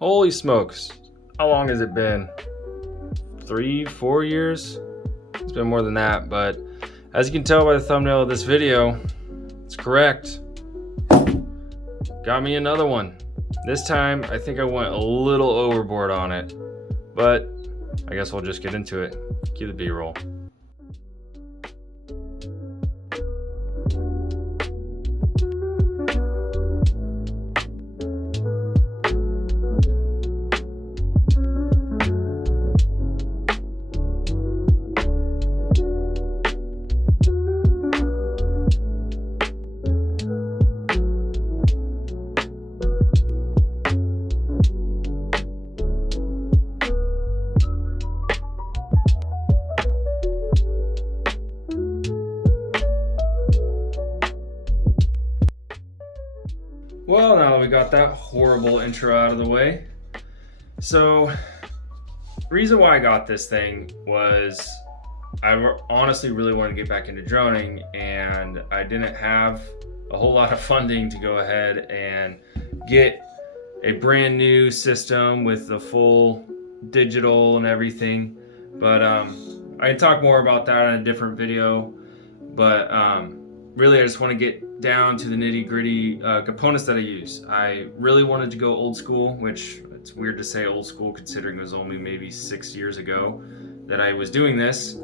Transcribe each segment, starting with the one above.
Holy smokes. How long has it been? 3-4 years? It's been more than that, but as you can tell by the thumbnail of this video, it's correct. Got me another one. This time, I think I went a little overboard on it, but I guess we'll just get into it. Cue the B-roll. Well, now that we got that horrible intro out of the way, so the reason why I got this thing was I honestly really wanted to get back into droning, and I didn't have a whole lot of funding to go ahead and get a brand new system with the full digital and everything. But I can talk more about that in a different video, but really I just want to get down to the nitty-gritty components that I use. I really wanted to go old school, which it's weird to say old school considering it was only maybe 6 years ago that I was doing this,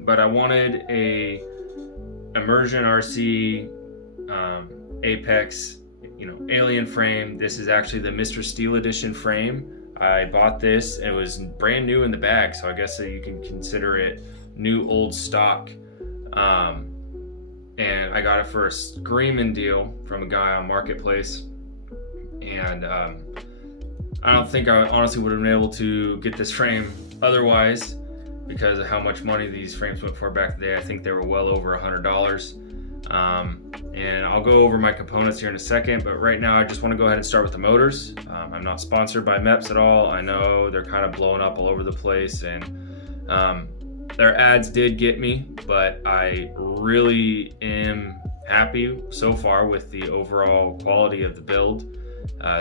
but I wanted a immersion RC Apex, alien frame. This is actually the Mr. Steel edition frame. I bought this, it was brand new in the bag, so I guess you can consider it new old stock. And I got it for a screaming deal from a guy on Marketplace, and I don't think I honestly would have been able to get this frame otherwise because of how much money these frames went for back in the day. I think they were well over $100. And I'll go over my components here in a second, but right now I just want to go ahead and start with the motors. I'm not sponsored by MEPS at all. I know they're kind of blowing up all over the place, and their ads did get me, but I really am happy so far with the overall quality of the build.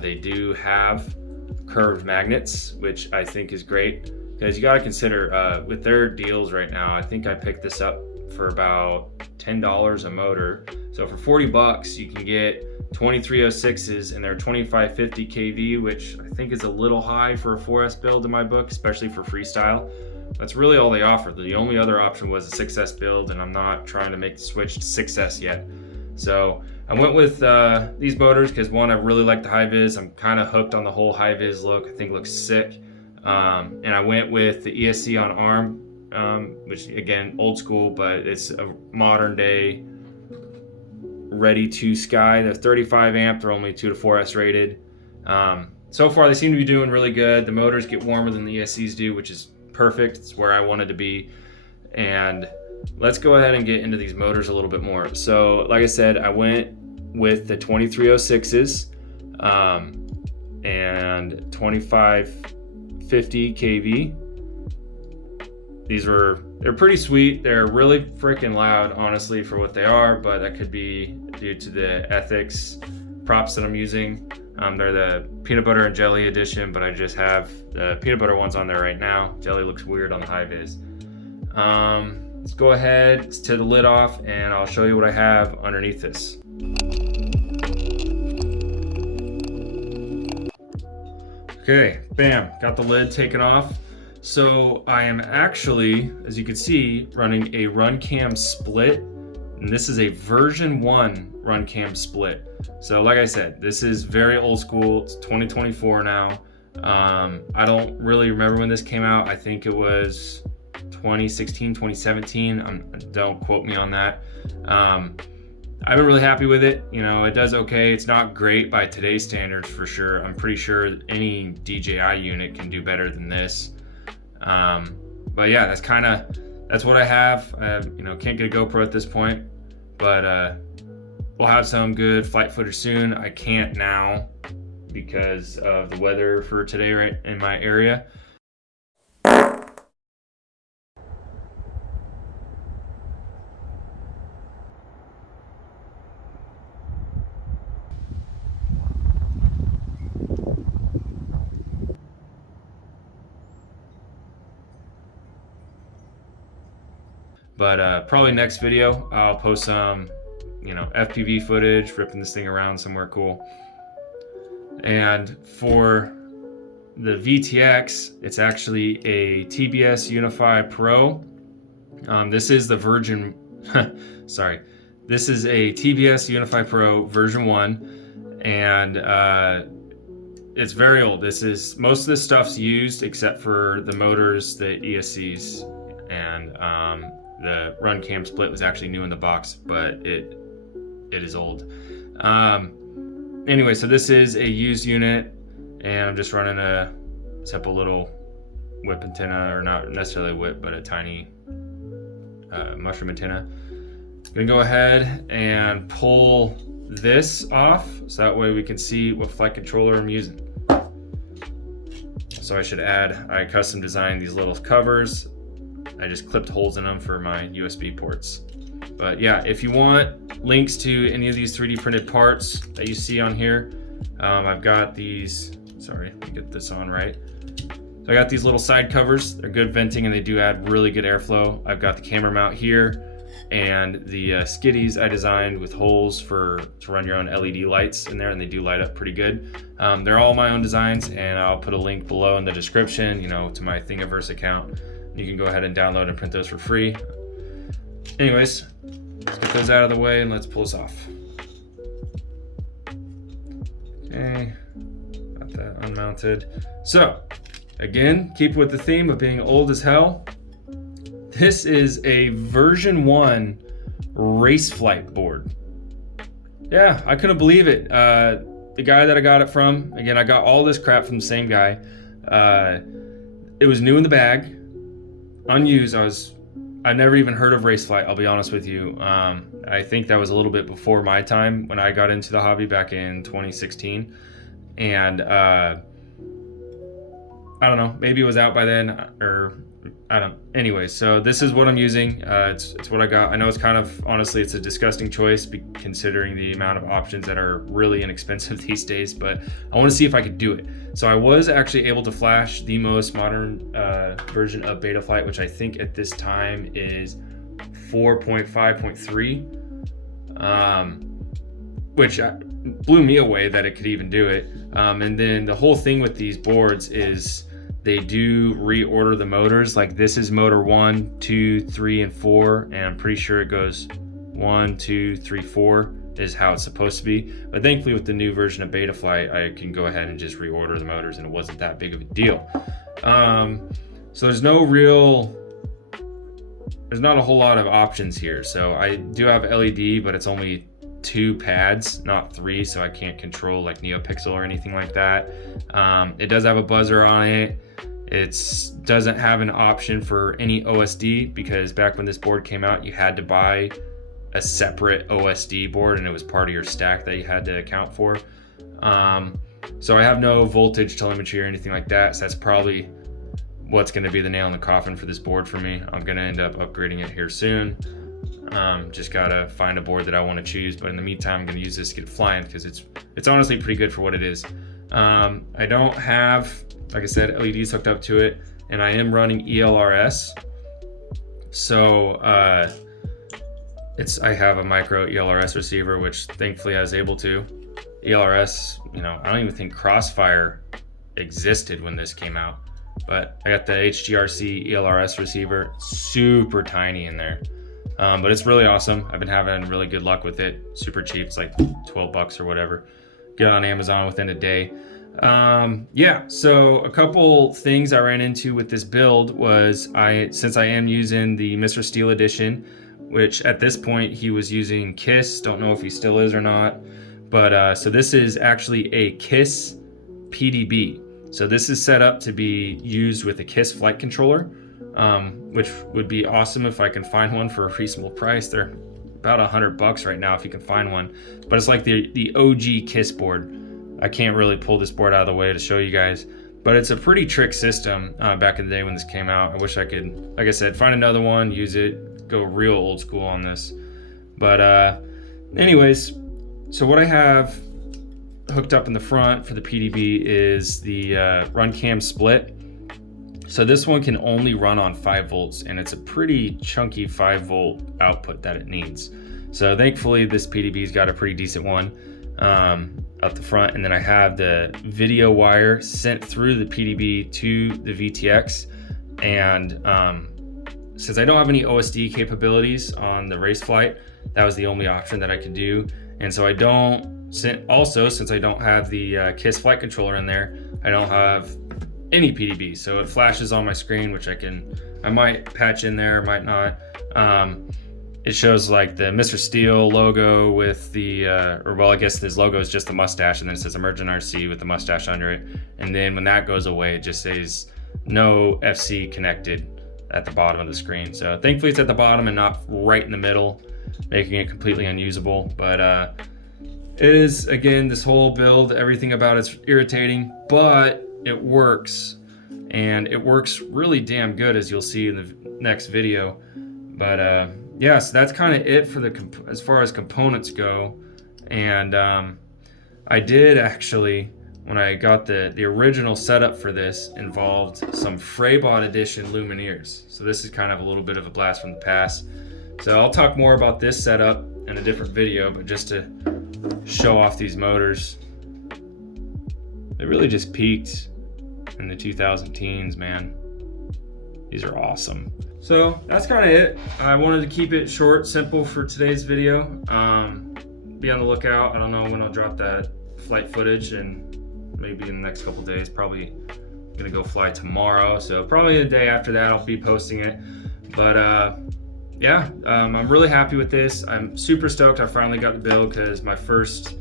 They do have curved magnets, which I think is great, because you got to consider with their deals right now, I think I picked this up for about $10 a motor. So for 40 bucks, you can get 2306s and they're 2550 kV, which I think is a little high for a 4S build in my book, especially for freestyle. That's really all they offered. The only other option was a 6S build, and I'm not trying to make the switch to 6S yet. So I went with these motors because, one, I really like the high vis. I'm kind of hooked on the whole high vis look. I think it looks sick. And I went with the ESC on ARM, which again, old school, but it's a modern day ready to sky. They're 35 amp. They're only 2 to 4S rated. So far, they seem to be doing really good. The motors get warmer than the ESCs do, which is perfect. It's where I wanted to be. And let's go ahead and get into these motors a little bit more. So like I said, I went with the 2306s and 2550 kV. They're pretty sweet. They're really freaking loud, honestly, for what they are, but that could be due to the ethics props that I'm using. They're the peanut butter and jelly edition, but I just have the peanut butter ones on there right now. Jelly looks weird on the high vis. Let's go ahead, let's tear the lid off, and I'll show you what I have underneath this. Okay, bam, got the lid taken off. So I am actually, as you can see, running a run cam split, and this is a version 1 run cam split. So like I said, this is very old school. It's 2024 now. I don't really remember when this came out. I think it was 2016, 2017. Don't quote me on that. I've been really happy with it. It does okay. It's not great by today's standards for sure. I'm pretty sure any DJI unit can do better than this. But yeah, that's what I have. Can't get a GoPro at this point, but we'll have some good flight footage soon. I can't now because of the weather for today right in my area. But probably next video, I'll post some, FPV footage, ripping this thing around somewhere cool. And for the VTX, it's actually a TBS Unify Pro. This is the version, sorry, this is a TBS Unify Pro version 1, and it's very old. Most of this stuff's used except for the motors, the ESCs, and the run cam split was actually new in the box, but it is old. Anyway, so this is a used unit, and I'm just running a simple little whip antenna, or not necessarily a whip, but a tiny mushroom antenna. I'm gonna go ahead and pull this off, so that way we can see what flight controller I'm using. So I custom designed these little covers. I just clipped holes in them for my USB ports. But yeah, if you want links to any of these 3D printed parts that you see on here, I've got these, sorry, let me get this on right. So I got these little side covers. They're good venting and they do add really good airflow. I've got the camera mount here, and the skiddies I designed with holes to run your own LED lights in there, and they do light up pretty good. They're all my own designs, and I'll put a link below in the description, to my Thingiverse account. You can go ahead and download and print those for free. Anyways, let's get those out of the way and let's pull this off. Okay, got that unmounted. So, again, keep with the theme of being old as hell. This is a version 1 race flight board. Yeah, I couldn't believe it. The guy that I got it from, again, I got all this crap from the same guy. It was new in the bag, unused. I never even heard of race flight, I'll be honest with you. I think that was a little bit before my time when I got into the hobby back in 2016. And I don't know, maybe it was out by then, or I don't. Anyway, so this is what I'm using. It's what I got. I know it's kind of, honestly, it's a disgusting choice considering the amount of options that are really inexpensive these days, but I want to see if I could do it. So I was actually able to flash the most modern version of Betaflight, which I think at this time is 4.5.3, which blew me away that it could even do it. And then the whole thing with these boards is they do reorder the motors. Like this is motor 1, 2, 3, and 4, and I'm pretty sure it goes 1, 2, 3, 4 is how it's supposed to be. But thankfully with the new version of Betaflight, I can go ahead and just reorder the motors, and it wasn't that big of a deal. So there's not a whole lot of options here. So I do have LED, but it's only 2 pads, not 3, so I can't control like NeoPixel or anything like that. It does have a buzzer on it. It doesn't have an option for any OSD, because back when this board came out, you had to buy a separate OSD board, and it was part of your stack that you had to account for. So I have no voltage telemetry or anything like that, so that's probably what's going to be the nail in the coffin for this board for me. I'm going to end up upgrading it here soon. Just gotta find a board that I want to choose, but in the meantime I'm going to use this to get it flying, because it's honestly pretty good for what it is. I don't have, like I said, LEDs hooked up to it, and I am running ELRS. So I have a micro ELRS receiver, which thankfully I was able to. ELRS, I don't even think Crossfire existed when this came out, but I got the HGRC ELRS receiver, super tiny in there. But it's really awesome. I've been having really good luck with it. Super cheap. It's like $12 or whatever. Get it on Amazon within a day. Yeah, so a couple things I ran into with this build was since I am using the Mr. Steel edition, which at this point he was using KISS. Don't know if he still is or not. But so this is actually a KISS PDB. So this is set up to be used with a KISS flight controller, which would be awesome if I can find one for a reasonable price. They're about $100 right now if you can find one. But it's like the OG KISS board. I can't really pull this board out of the way to show you guys, but it's a pretty trick system back in the day when this came out. I wish I could, like I said, find another one, use it, go real old school on this. But anyways, so what I have hooked up in the front for the PDB is the run cam split. So this one can only run on 5 volts, and it's a pretty chunky 5-volt output that it needs. So thankfully this PDB's got a pretty decent one up the front, and then I have the video wire sent through the PDB to the VTX. And since I don't have any OSD capabilities on the race flight, that was the only option that I could do. And so I don't, since I don't have the KISS flight controller in there, I don't have any PDB. So it flashes on my screen, which I might patch in there, might not. It shows like the Mr. Steel logo with the, I guess this logo is just the mustache, and then it says Emergent RC with the mustache under it. And then when that goes away, it just says no FC connected at the bottom of the screen. So thankfully it's at the bottom and not right in the middle, making it completely unusable. But it is, again, this whole build, everything about it's irritating, but it works. And it works really damn good, as you'll see in the next video. But yeah, so that's kind of it for as far as components go. And I did actually, when I got the original setup for this, involved some Freibot edition Lumineers. So this is kind of a little bit of a blast from the past. So I'll talk more about this setup in a different video, but just to show off these motors, they really just peaked in the 2000 teens, man. These are awesome. So that's kind of it. I wanted to keep it short, simple for today's video. Be on the lookout. I don't know when I'll drop that flight footage, and maybe in the next couple days. Probably gonna go fly tomorrow, so probably the day after that I'll be posting it. But yeah, I'm really happy with this. I'm super stoked I finally got the build, because my first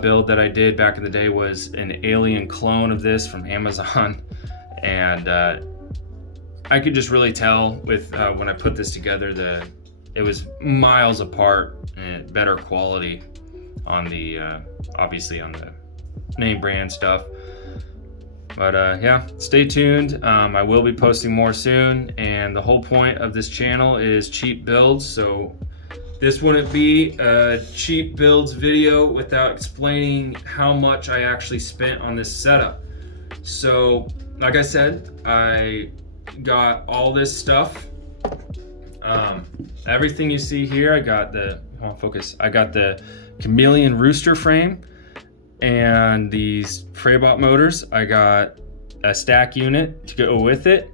build that I did back in the day was an alien clone of this from Amazon, and I could just really tell with when I put this together, it was miles apart and better quality on the obviously on the name brand stuff. But yeah, stay tuned. I will be posting more soon, and the whole point of this channel is cheap builds, so this wouldn't be a cheap builds video without explaining how much I actually spent on this setup. So like I said, I got all this stuff, everything you see here. I got the I got the Chameleon rooster frame and these Freibot motors. I got a stack unit to go with it.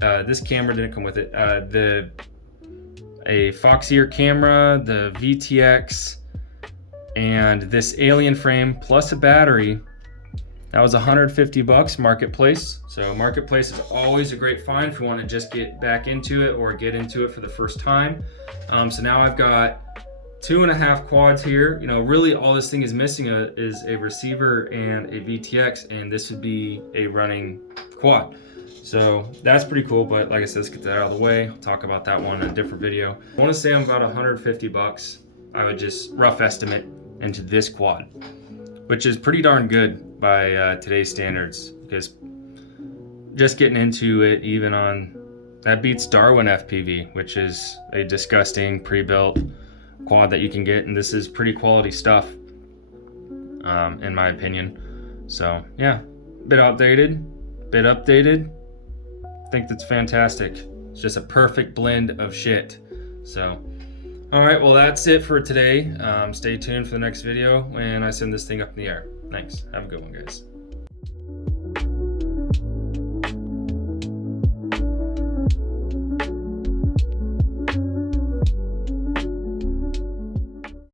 This camera didn't come with it. A Fox ear camera, the VTX, and this alien frame plus a battery. That was $150 Marketplace. So Marketplace is always a great find if you want to just get back into it or get into it for the first time. So now I've got 2.5 quads here. You know, really all this thing is missing is a receiver and a VTX, and this would be a running quad. So that's pretty cool, but like I said, let's get that out of the way. I'll talk about that one in a different video. I want to say I'm about $150. I would just rough estimate into this quad, which is pretty darn good by today's standards, because just getting into it, even on that, beats Darwin FPV, which is a disgusting pre-built quad that you can get, and this is pretty quality stuff in my opinion. So yeah, bit outdated, bit updated. I think that's fantastic. It's just a perfect blend of shit. So all right, well, that's it for today. Stay tuned for the next video when I send this thing up in the air. Thanks. Have a good one, guys.